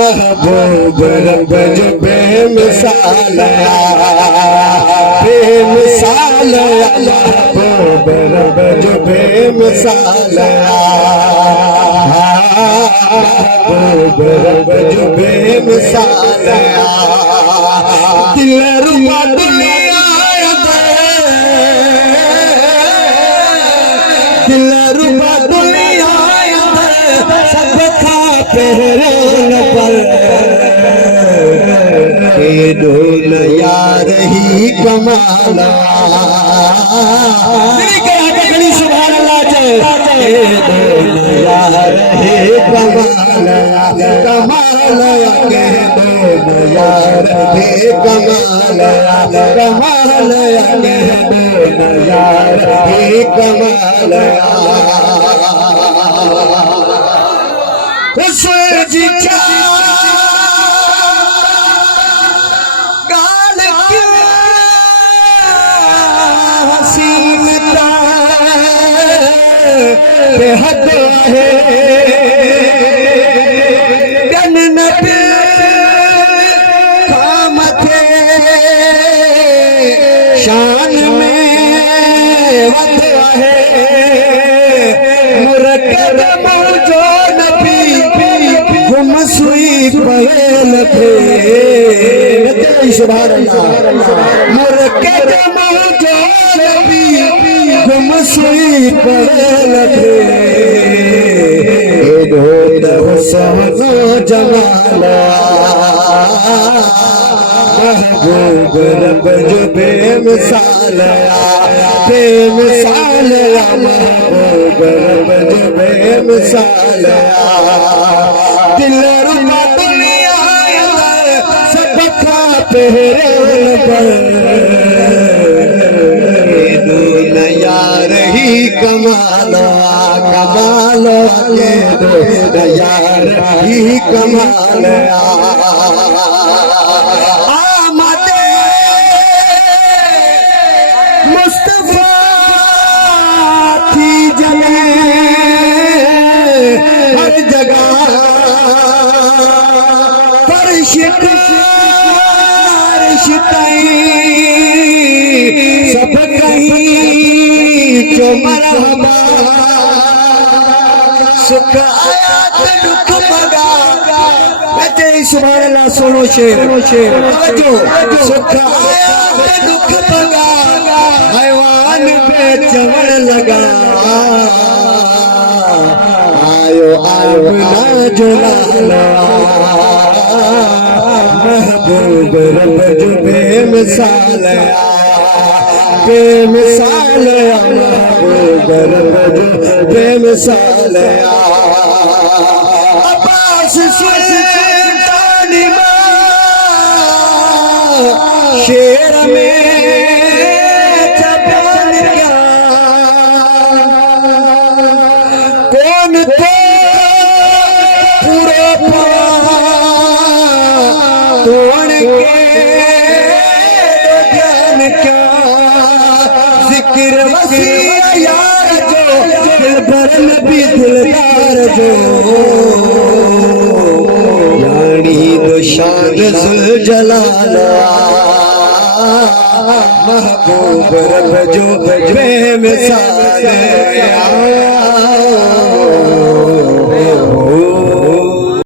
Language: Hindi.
महबूब रब जो बेमिसाल बेमिसाल महबूब रब जो बेमिसाल महबूब रब जो बेमिसाल दिल रुबा दुनिया दिल रुबा दुनिया सब खा पहरों पर के ढोल यार ही कमाला सुभान अल्लाह के ढोल यार ही कमाला कमाला के ढोल यार ही कमाला कमाला के ढोल यार ही कमाला जी गाल हसीन बेहद है काम थे शान में वत है मुरकब जो नबी गुम सुई पहल थे सुभान अल्लाह मुरकब जो नबी गुम सुई पहल थे हुस्न जमाला महबूब रब जो बेमिसाल बेमिसाल महबूब रब जो बेमिसाल दिल रुबा दुनिया सब खा पहरों पर यार ही कमालो कमालो के दो यार ही कमाल आमदे मुस्तफा थी जले हर जगह पर शिकार शिताई सब कहीं जो मरहबा सुख आया तो दुख भगा तेरी सुभान अल्लाह सुनो शेर जो सुख आया तो दुख भगा हैवान पे चमन लगा आयो आमना जुलाला महबूब रब जो बेमिसाल बेमिसाल महबूब रब जो बेमिसाल अब्बास सुल्तानी शेर में जबान क्या कौन तो पूरा तोड़ के ध्यान क्या जिक्र वसीया यार जो दिल भर नबी दिलदार जो यानी दो शान जलाला महबूब रब जो बेमिसाल